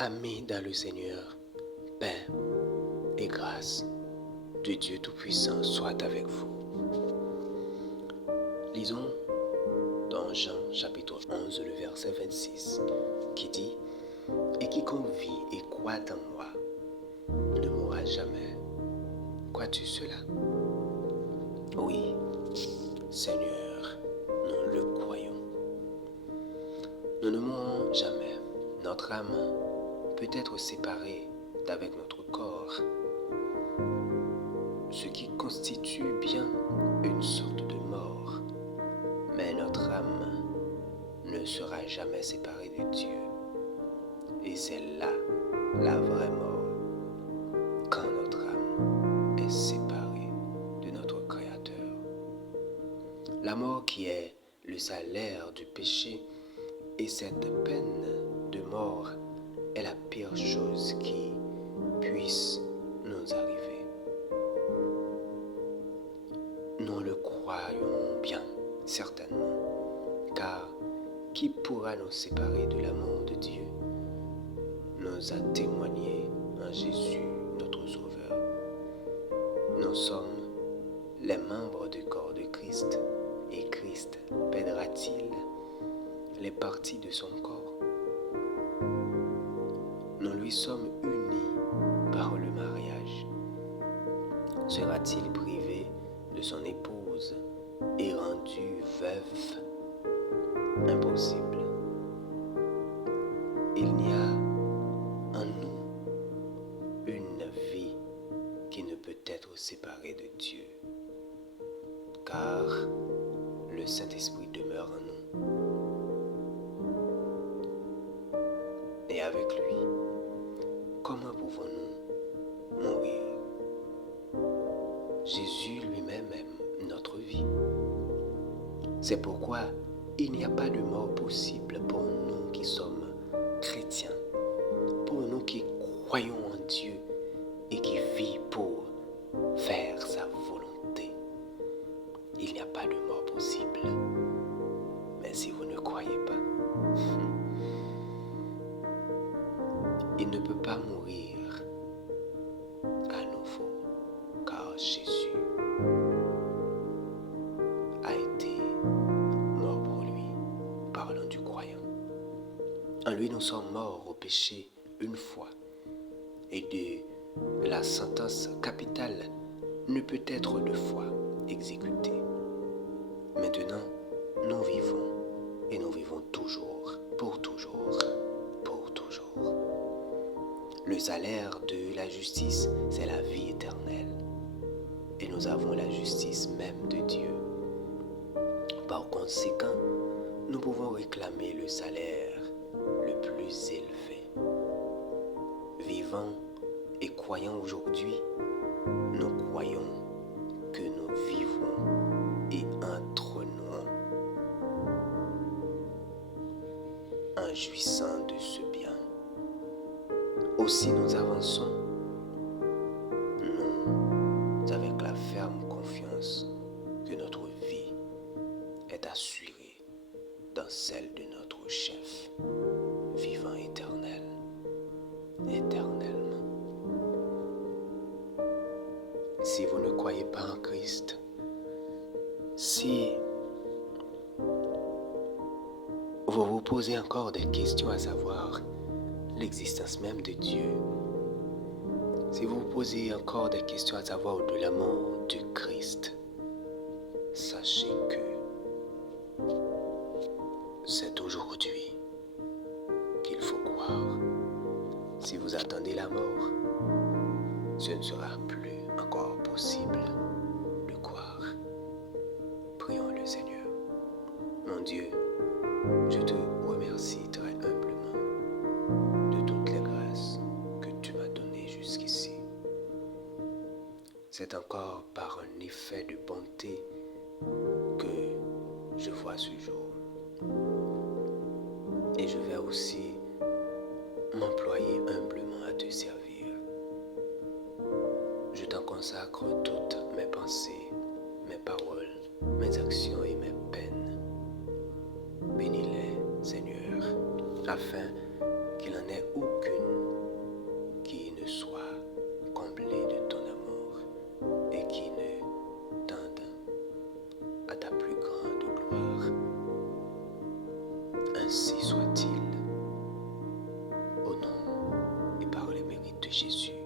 Amis dans le Seigneur, paix et grâce de Dieu Tout-Puissant soit avec vous. Lisons dans Jean chapitre 11, le verset 26, qui dit « Et quiconque vit et croit en moi ne mourra jamais. » Crois-tu cela? Oui, Seigneur, nous le croyons. Nous ne mourrons jamais. Notre âme peut être séparée d'avec notre corps, ce qui constitue bien une sorte de mort. Mais notre âme ne sera jamais séparée de Dieu. Et c'est là la vraie mort, quand notre âme est séparée de notre Créateur. La mort qui est le salaire du péché, et cette peine de mort est la pire chose qui puisse nous arriver. Nous le croyons bien, certainement, car qui pourra nous séparer de l'amour de Dieu nous a témoigné en Jésus, notre Sauveur. Nous sommes les membres du corps de Christ, et Christ perdra-t-il les parties de son corps? Nous lui sommes unis par le mariage. Sera-t-il privé de son épouse et rendu veuf? Impossible. Il n'y a en nous une vie qui ne peut être séparée de Dieu, car le Saint-Esprit demeure en nous. Et avec lui, comment pouvons-nous mourir? Jésus lui-même aime notre vie. C'est pourquoi il n'y a pas de mort possible pour nous qui sommes chrétiens, pour nous qui croyons en Dieu et qui vivons pour faire sa volonté. Il n'y a pas de mort possible. Mais si vous ne croyez pas, il ne peut pas mourir à nouveau, car Jésus a été mort pour lui. Parlons du croyant. En lui, nous sommes morts au péché une fois, et de la sentence capitale ne peut être deux fois exécutée. Maintenant, nous vivons, et nous vivons toujours, pour toujours, pour toujours. Le salaire de la justice, c'est la vie éternelle. Et nous avons la justice même de Dieu. Par conséquent, nous pouvons réclamer le salaire le plus élevé. Vivant et croyant aujourd'hui, nous croyons que nous vivons et entrons en jouissant de ce bien. Aussi nous avançons, nous, avec la ferme confiance que notre vie est assurée dans celle de notre chef, vivant éternel, éternellement. Si vous ne croyez pas en Christ, si vous vous posez encore des questions à savoir l'existence même de Dieu, si vous vous posez encore des questions à savoir de l'amour du Christ, sachez que c'est aujourd'hui qu'il faut croire. Si vous attendez la mort, ce ne sera plus encore possible de croire. Prions le Seigneur. Mon Dieu, je te remercie très humblement de toutes les grâces que tu m'as données jusqu'ici. C'est encore par un effet de bonté que je vois ce jour. Et je vais aussi m'employer humblement à te servir. Je t'en consacre toutes mes pensées, mes paroles, mes actions et mes peines. Bénis-les, Seigneur, afin qu'il n'en ait aucune de Jésus.